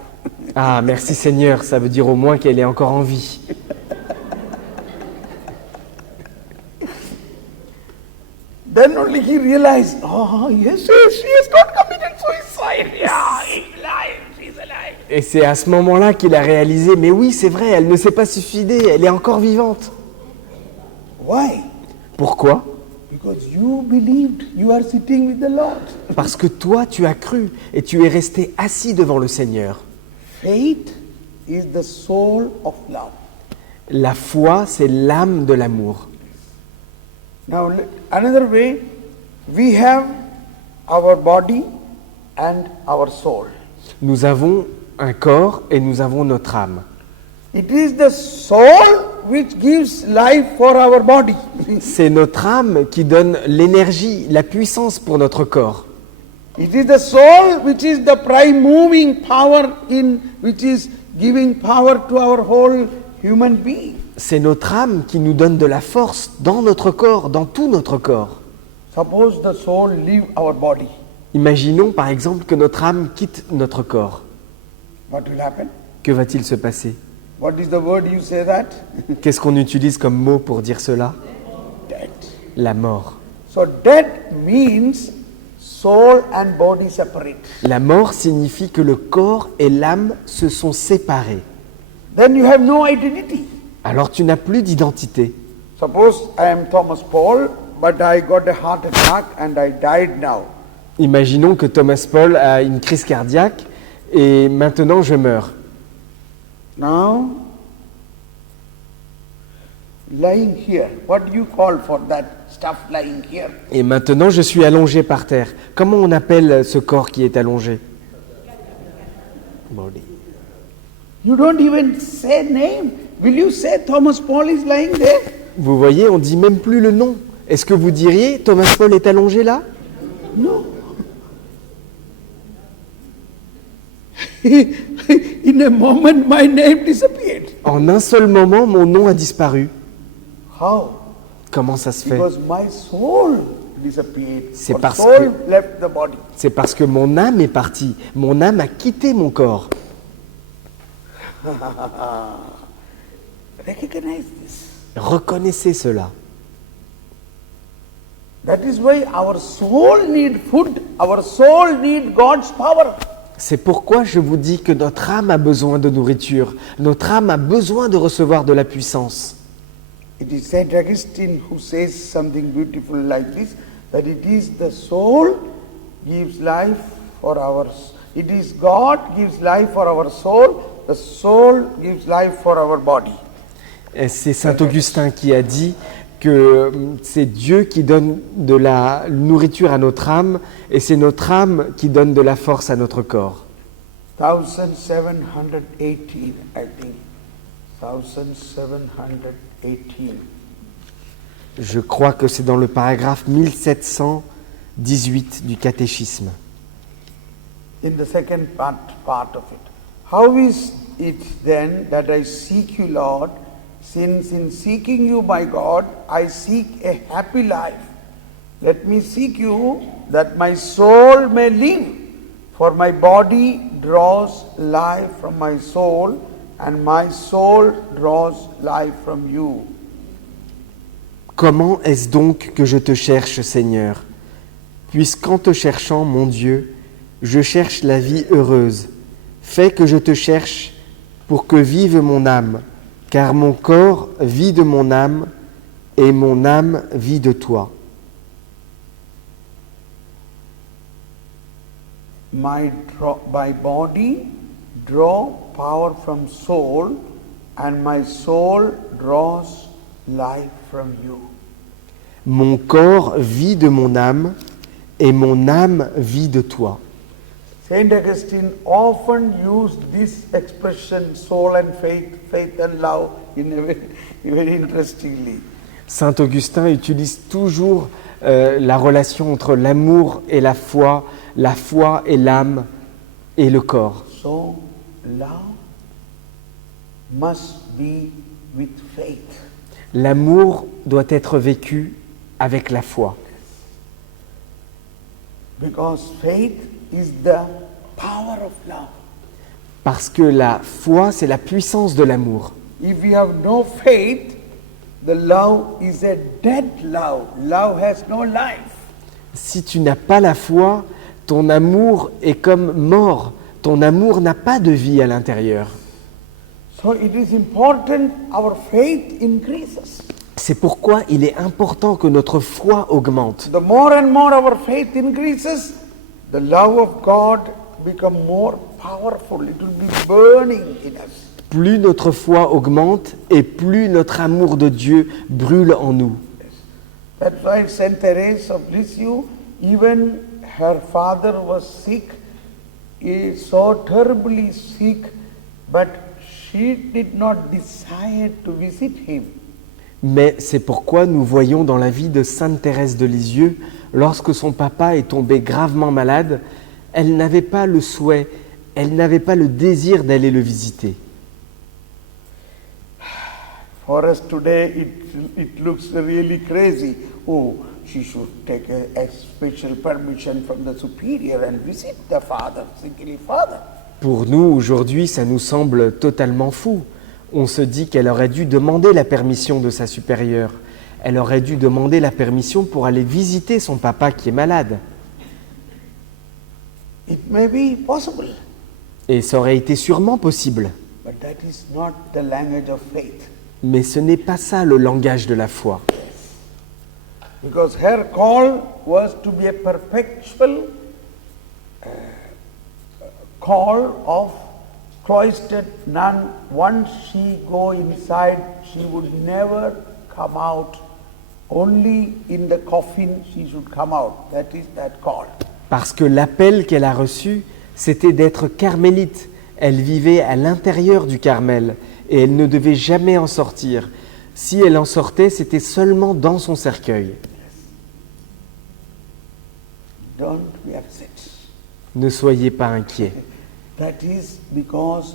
Ah, merci Seigneur, ça veut dire au moins qu'elle est encore en vie. Then only he realized, oh yes, she has not committed suicide. Yeah, she's alive, she's alive. Et c'est à ce moment-là qu'il a réalisé, mais oui, c'est vrai, elle ne s'est pas suicidée, elle est encore vivante. Why? Pourquoi? Because you believed, you are sitting with the Lord. Parce que toi, tu as cru et tu es resté assis devant le Seigneur. Faith is the soul of love. La foi, c'est l'âme de l'amour. Now, another way, we have our body and our soul. Nous avons un corps et nous avons notre âme. It is the soul which gives life for our body. C'est notre âme qui donne l'énergie, la puissance pour notre corps. It is the soul which is the prime moving power which is giving power to our whole human being. C'est notre âme qui nous donne de la force dans notre corps, dans tout notre corps. Suppose the soul leave our body. Imaginons par exemple que notre âme quitte notre corps. What will happen? Que va-t-il se passer? What is the word you say that? Qu'est-ce qu'on utilise comme mot pour dire cela? Death. La mort. So death means soul and body separate. La mort signifie que le corps et l'âme se sont séparés. Then you have no identity. Alors tu n'as plus d'identité. Suppose I am Thomas Paul, but I got a heart attack and I died now. Imaginons que Thomas Paul a une crise cardiaque et maintenant je meurs. Now, lying here, what do you call for that stuff lying here? Et maintenant je suis allongé par terre. Comment on appelle ce corps qui est allongé? Body. You don't even say name. Will you say Thomas Paul is lying there? Vous voyez, on dit même plus le nom. Est-ce que vous diriez Thomas Paul est allongé là? No. In a moment, my name disappeared. En un seul moment, mon nom a disparu. How? Comment ça se fait? Because my soul disappeared. C'est Or parce soul left the body. C'est parce que mon âme est partie. Mon âme a quitté mon corps. Recognize this. Reconnaissez cela. That is why our soul need food. Our soul need God's power. C'est pourquoi je vous dis que notre âme a besoin de nourriture. Notre âme a besoin de recevoir de la puissance. It is Saint Augustine who says something beautiful like this, that it is the soul gives life for ours. It is God gives life for our soul, the soul gives life for our body. Et c'est saint Augustin qui a dit que c'est Dieu qui donne de la nourriture à notre âme et c'est notre âme qui donne de la force à notre corps. 1718, I think. 1718. Je crois que c'est dans le paragraphe 1718 du catéchisme. In the second part of it. How is it then that I seek you, Lord, since in seeking you, my God, I seek a happy life? Let me seek you that my soul may live, for my body draws life from my soul, and my soul draws life from you. Comment est-ce donc que je te cherche, Seigneur? Puisqu'en te cherchant, mon Dieu, je cherche la vie heureuse. Fais que je te cherche pour que vive mon âme, car mon corps vit de mon âme et mon âme vit de toi. My body draw power from soul, and my soul draws life from you. Mon corps vit de mon âme et mon âme vit de toi. Saint Augustine often used this expression, soul and faith, faith and love, in a very interestingly. Saint Augustin utilise toujours la relation entre l'amour et la foi et l'âme et le corps. So, love must be with faith. L'amour doit être vécu avec la foi. Because faith is the power of love. Parce que la foi, c'est la puissance de l'amour. If we have no faith, the love is a dead love. Love has no life. Si tu n'as pas la foi, ton amour est comme mort. Ton amour n'a pas de vie à l'intérieur. So it is important our faith increases. C'est pourquoi il est important que notre foi augmente. The more and more our faith increases, the love of God become more powerful. It will be burning in us. Plus notre foi augmente et plus notre amour de Dieu brûle en nous. That's why Saint Teresa of Lisieux, even her father was sick, so terribly sick, but she did not desire to visit him. Mais c'est pourquoi nous voyons dans la vie de Sainte Thérèse de Lisieux, lorsque son papa est tombé gravement malade, elle n'avait pas le souhait, elle n'avait pas le désir d'aller le visiter. For us today, it looks really crazy. Oh, she should take a special permission from the superior and visit the father, sickly father. Pour nous, aujourd'hui, ça nous semble totalement fou. On se dit qu'elle aurait dû demander la permission de sa supérieure. Elle aurait dû demander la permission pour aller visiter son papa qui est malade. It may be possible, Et ça aurait été sûrement possible. but that is not the language of faith. Mais ce n'est pas ça le langage de la foi. Because her call was to be a perpetual call of cloistered nun. Once she go inside, she would never come out. Only in the coffin she should come out. That is that call. Parce que l'appel qu'elle a reçu, c'était d'être carmélite. Elle vivait à l'intérieur du Carmel et elle ne devait jamais en sortir. Si elle en sortait, c'était seulement dans son cercueil. Don't be upset. Ne soyez pas inquiets. That is because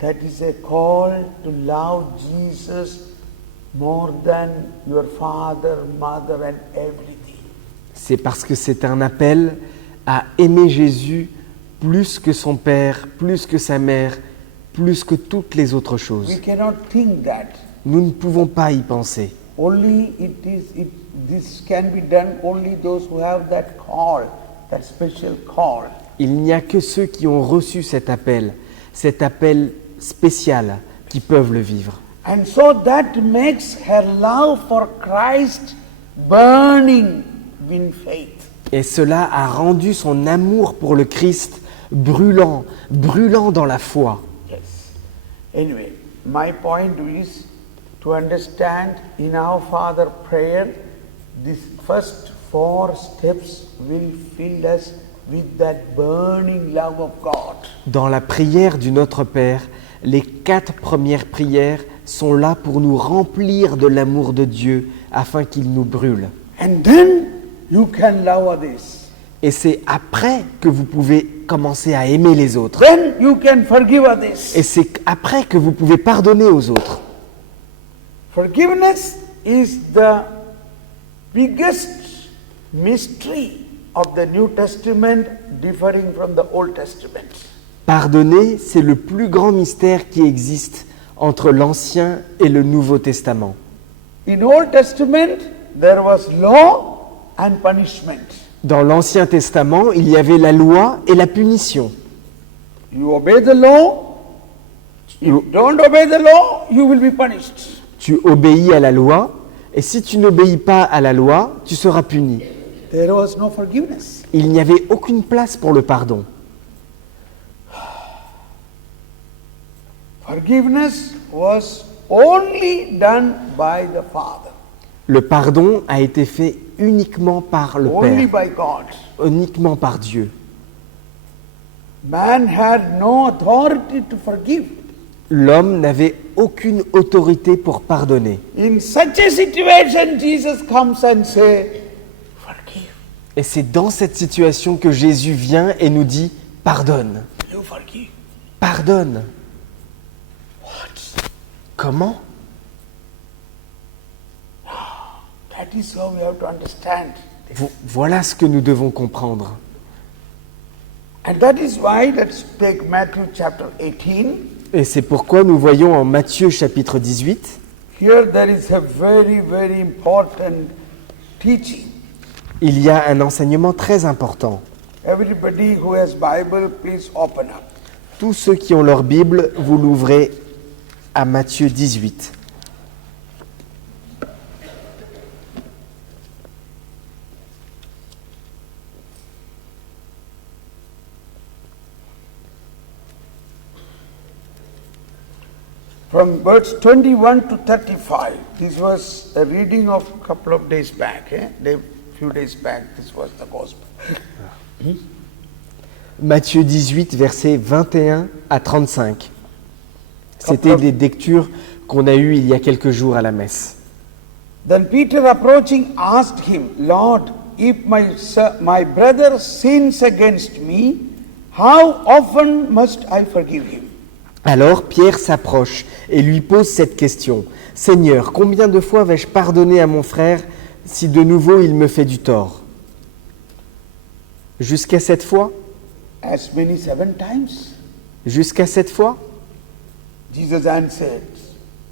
that is a call to love Jesus more than your father, mother and everything. C'est parce que c'est un appel à aimer Jésus plus que son père, plus que sa mère, plus que toutes les autres We choses. cannot think that. Nous ne pouvons pas y penser. Only this can be done only those who have that call, that special call. Il n'y a que ceux qui ont reçu cet appel spécial, qui peuvent le vivre. And so that makes her love for Christ burning in faith. Et cela a rendu son amour pour le Christ brûlant, brûlant dans la foi. Yes. Anyway, my point is to understand in our Father prayer, these first 4 steps will fill us with that burning love of God. Dans la prière du Notre Père, les 4 premières prières sont là pour nous remplir de l'amour de Dieu afin qu'il nous brûle. And then you can love others. Et c'est après que vous pouvez commencer à aimer les autres. Then you can forgive others. Et c'est après que vous pouvez pardonner aux autres. Forgiveness is the biggest mystery of the New Testament differing from the Old Testament. Pardonner, c'est le plus grand mystère qui existe entre l'Ancien et le Nouveau Testament. In Old Testament, there was law and punishment. Dans l'Ancien Testament, il y avait la loi et la punition. You obey the law. If you don't obey the law, you will be punished. Tu obéis à la loi, et si tu n'obéis pas à la loi, tu seras puni. There was no forgiveness. Il n'y avait aucune place pour le pardon. Forgiveness was only done by the Father, Le pardon a été fait uniquement par le only Père, by God. uniquement par Dieu. Man had no authority to forgive. L'homme n'avait aucune autorité pour pardonner. In such a situation, Jesus comes and says, forgive. Et c'est dans cette situation que Jésus vient et nous dit « Pardonne, You forgive. pardonne What? ». Comment ? That is how we have to understand. Voilà ce que nous devons comprendre. And that is why, let's take Matthew chapter 18. Et c'est pourquoi nous voyons en Matthieu chapitre 18, Here there is a very, very important teaching. il y a un enseignement très important. Everybody who has Bible, please open up. Tous ceux qui ont leur Bible, vous l'ouvrez à Matthieu 18. From verse 21 to 35, this was a reading of a couple of days back. Few days back, this was the gospel. Matthieu 18, versets 21 à 35. C'était des lectures qu'on a eues il y a quelques jours à la messe. Then Peter approaching asked him, Lord, if my brother sins against me, how often must I forgive him? Alors Pierre s'approche et lui pose cette question. « Seigneur, combien de fois vais-je pardonner à mon frère si de nouveau il me fait du tort ?» Jusqu'à 7 fois ? As many 7 times? Jusqu'à 7 fois ? Jesus answered,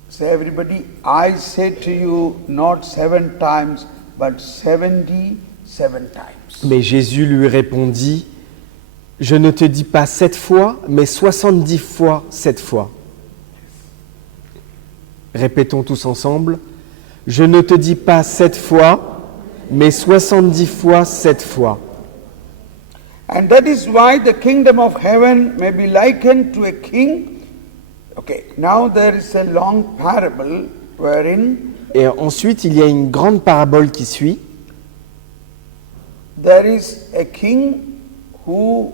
say everybody, I say to you not 7 times, but 77 times. Mais Jésus lui répondit, « Je ne te dis pas 7 fois, mais 70 fois 7 fois. Répétons tous ensemble. Je ne te dis pas 7 fois, mais 70 fois 7 fois. And that is why the kingdom of heaven may be likened to a king. Okay, now there is a long parable wherein Et ensuite, il y a une grande parabole qui suit. there is a king who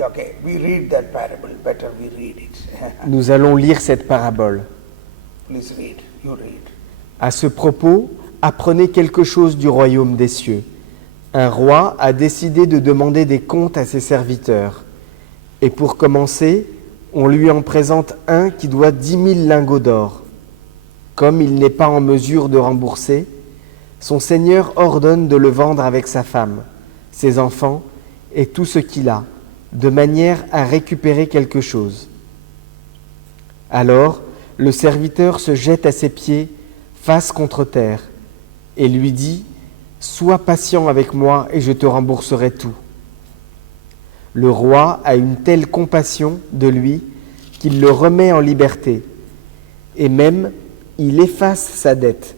okay, we read that parable, better we read it. Nous allons lire cette parabole. Please read, you read. À ce propos, apprenez quelque chose du royaume des cieux. Un roi a décidé de demander des comptes à ses serviteurs. Et pour commencer, on lui en présente un qui doit 10 000 lingots d'or. Comme il n'est pas en mesure de rembourser, son seigneur ordonne de le vendre avec sa femme, ses enfants et tout ce qu'il a, de manière à récupérer quelque chose. Alors, le serviteur se jette à ses pieds, face contre terre, et lui dit « Sois patient avec moi et je te rembourserai tout. » Le roi a une telle compassion de lui qu'il le remet en liberté, et même il efface sa dette.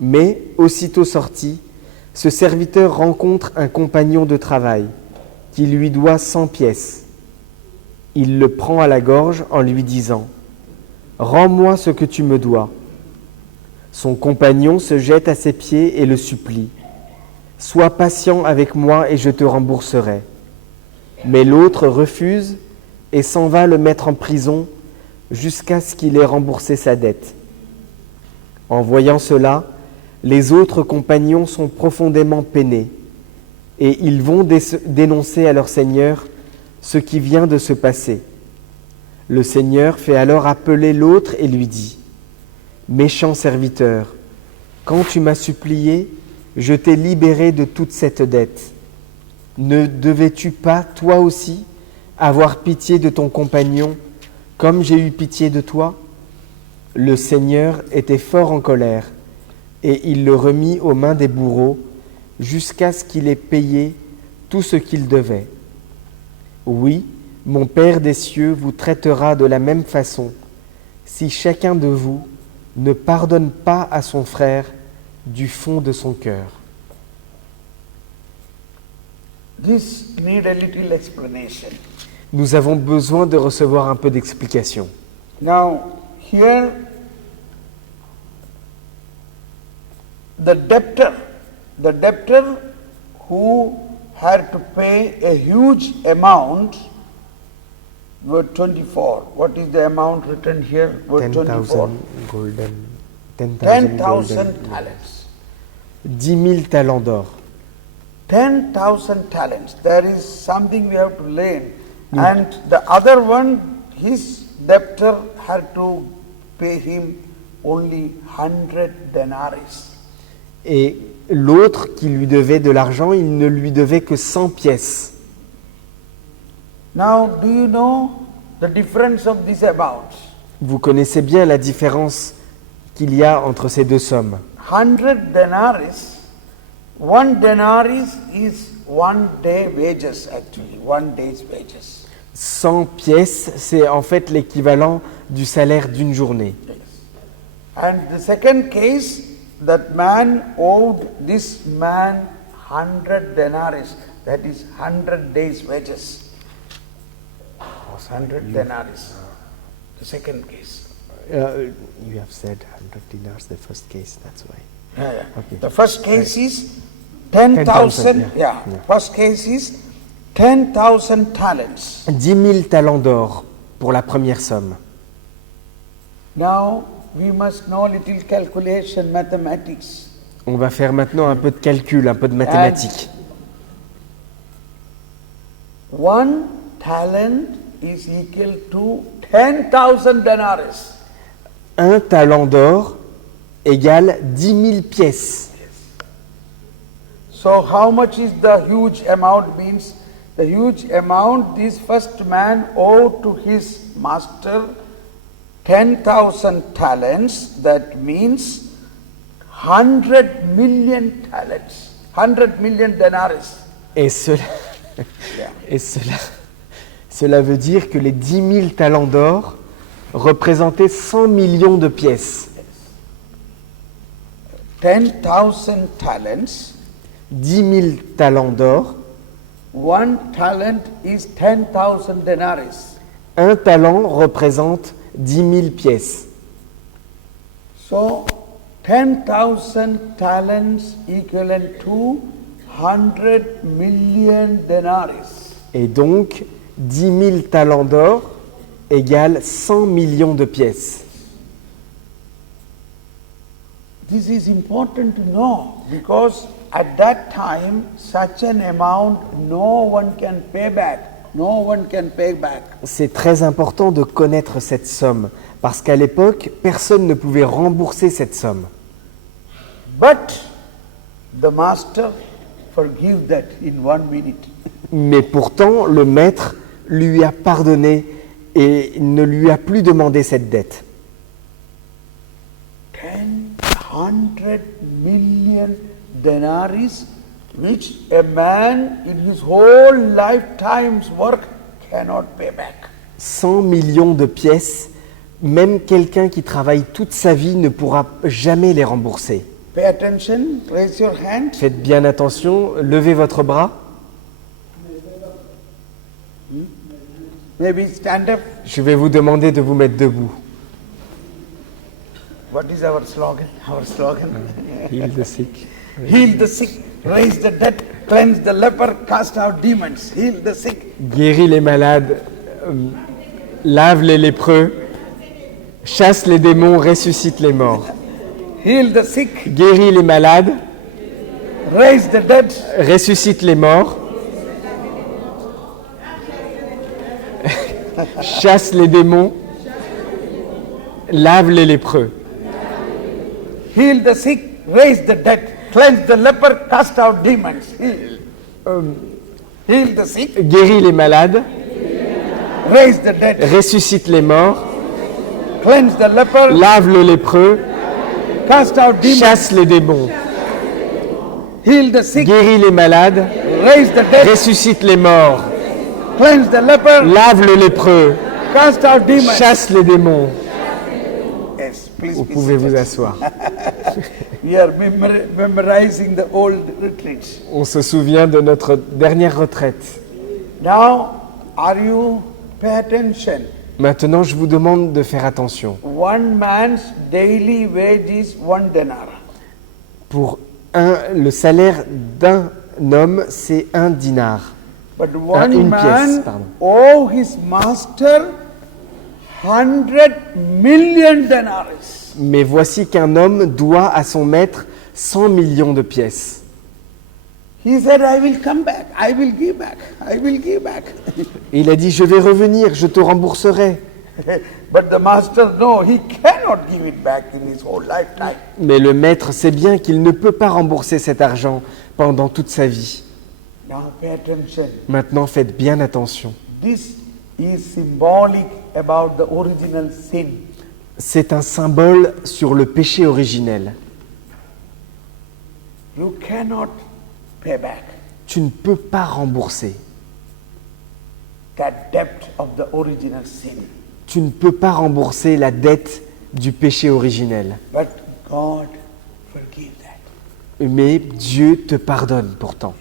Mais, aussitôt sorti, ce serviteur rencontre un compagnon de travail qui lui doit 100 pièces. Il le prend à la gorge en lui disant « Rends-moi ce que tu me dois. » Son compagnon se jette à ses pieds et le supplie « Sois patient avec moi et je te rembourserai. » Mais l'autre refuse et s'en va le mettre en prison jusqu'à ce qu'il ait remboursé sa dette. En voyant cela, les autres compagnons sont profondément peinés et ils vont dénoncer à leur Seigneur ce qui vient de se passer. Le Seigneur fait alors appeler l'autre et lui dit « Méchant serviteur, quand tu m'as supplié, je t'ai libéré de toute cette dette. Ne devais-tu pas, toi aussi, avoir pitié de ton compagnon, comme j'ai eu pitié de toi ?» Le Seigneur était fort en colère, et il le remit aux mains des bourreaux, jusqu'à ce qu'il ait payé tout ce qu'il devait. Oui, mon Père des cieux vous traitera de la même façon, si chacun de vous ne pardonne pas à son frère du fond de son cœur. This need a little explanation. Nous avons besoin de recevoir un peu d'explication. Now, here, the debtor who had to pay a huge amount, verse 24. What is the amount written here? Verse 24. 10,000 talents. 10 000 talents d'or. 10,000 talents. There is something we have to learn. And the other one, his debtor had to pay him only 100 denarii. Et l'autre qui lui devait de l'argent, il ne lui devait que 100 pièces. Now, do you know the difference of these amounts? Vous connaissez bien la différence qu'il y a entre ces deux sommes. 100 denarii, one denarii is 1 day wages actually, 1 day's wages. 100 pièces, c'est en fait l'équivalent du salaire d'une journée. Yes. And the second case, that man owed this man 100 denarii, that is 100 days wages. 100 denarii, the second case. You have said 100 dinars, the first case, that's why. Yeah. Okay. The first case is 10,000, yeah. First case is 10,000 talents. 10 000 talents d'or pour la première somme. Now we must know little calculation, mathematics. On va faire maintenant un peu de calcul, un peu de mathématiques. 1 talent is equal to 10,000 denarii. Un talent d'or égale 10 000 pièces. So how much is the huge amount? Means the huge amount this first man owed to his master 10,000 talents. That means 100 million talents. 100 million denarii. Et cela, Yeah. et cela veut dire que les 10 000 talents d'or représentaient 100 millions de pièces. 10,000 talents. 10 000 talents d'or, One talent is 10,000 denarii. un talent représente 10 000 pièces. So 10,000 talents equivalent to 100 million denarii. Et donc, 10 000 talents d'or égale 100 millions de pièces. This is important to know because at that time such an amount no one can pay back. No one can pay back. C'est très important de connaître cette somme, parce qu'à l'époque, personne ne pouvait rembourser cette somme. But the master forgive that in 1 minute. Mais pourtant, le maître lui a pardonné et ne lui a plus demandé cette dette. 100 million denarii which a man in his whole lifetime's work cannot pay back. 100 millions de pièces, même quelqu'un qui travaille toute sa vie ne pourra jamais les rembourser. Pay attention, raise your hand. Faites bien attention, levez votre bras. Maybe stand up. Je vais vous demander de vous mettre debout. What is our slogan? Our slogan? Heal the sick. Heal the sick, raise the dead, cleanse the leper, cast out demons. Heal the sick. Guéris les malades, lave les lépreux, chasse les démons, ressuscite les morts. Heal the sick, Guéris les malades, raise the dead, ressuscite les morts, chasse les démons, lave les lépreux. heal the sick, raise the dead, cleanse the leper, cast out demons. Heal the sick, Guéris les malades, raise the dead, ressuscite les morts, cleanse the leper, lave le lépreux, cast out demons. chasse les démons. Heal the sick, Guéris les malades, raise the dead, ressuscite les morts, cleanse the leper, lave le lépreux, cast out demons. chasse les démons. Yes, please Vous be pouvez vous seated. asseoir. We are memorizing the old retreats. On se souvient de notre dernière retraite. Now, are you pay attention? Maintenant, je vous demande de faire attention. One man's daily wage is 1 denar. Pour le salaire d'un homme, c'est 1 dinar. But one une man pièce, pardon. owe his master 100 million denarii. Mais voici qu'un homme doit à son maître 100 millions de pièces. He said, I will come back, I will give back, I will give back. Et il a dit, je vais revenir, je te rembourserai. But the master, no, he cannot give it back in his whole lifetime. Mais le maître sait bien qu'il ne peut pas rembourser cet argent pendant toute sa vie. Now pay attention. Maintenant, faites bien attention. This is symbolic about the original sin. C'est un symbole sur le péché originel. You cannot pay back Tu ne peux pas rembourser. that debt of the original sin. Tu ne peux pas rembourser la dette du péché originel. But God forgive that. Mais Dieu te pardonne pourtant.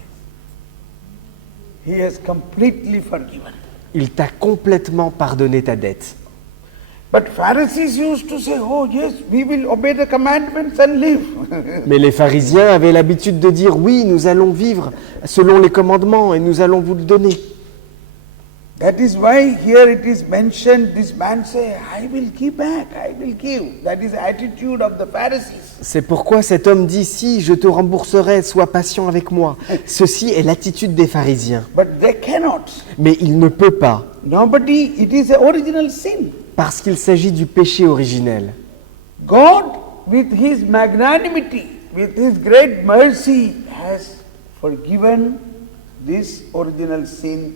He has completely forgiven. Il t'a complètement pardonné ta dette. But Pharisees used to say, oh yes, we will obey the commandments and live. Mais les pharisiens avaient l'habitude de dire, oui, nous allons vivre selon les commandements et nous allons vous le donner. That is why here it is mentioned, this man say, I will give back, I will give. That is the attitude of the Pharisees. C'est pourquoi cet homme dit, si, je te rembourserai, sois patient avec moi. Ceci est l'attitude des pharisiens. But they cannot. Mais il ne peut pas, Nobody, it is the original sin. parce qu'il s'agit du péché originel. God, with his magnanimity, with his great mercy, has forgiven this original sin,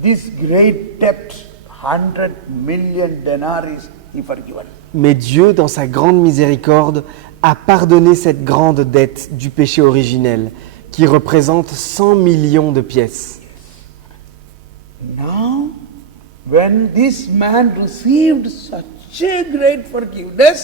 this great debt, 100 million denarii, he forgiven. Mais Dieu, dans sa grande miséricorde, a pardonné cette grande dette du péché originel, qui représente 100 millions de pièces. Now, when this man received such a great forgiveness,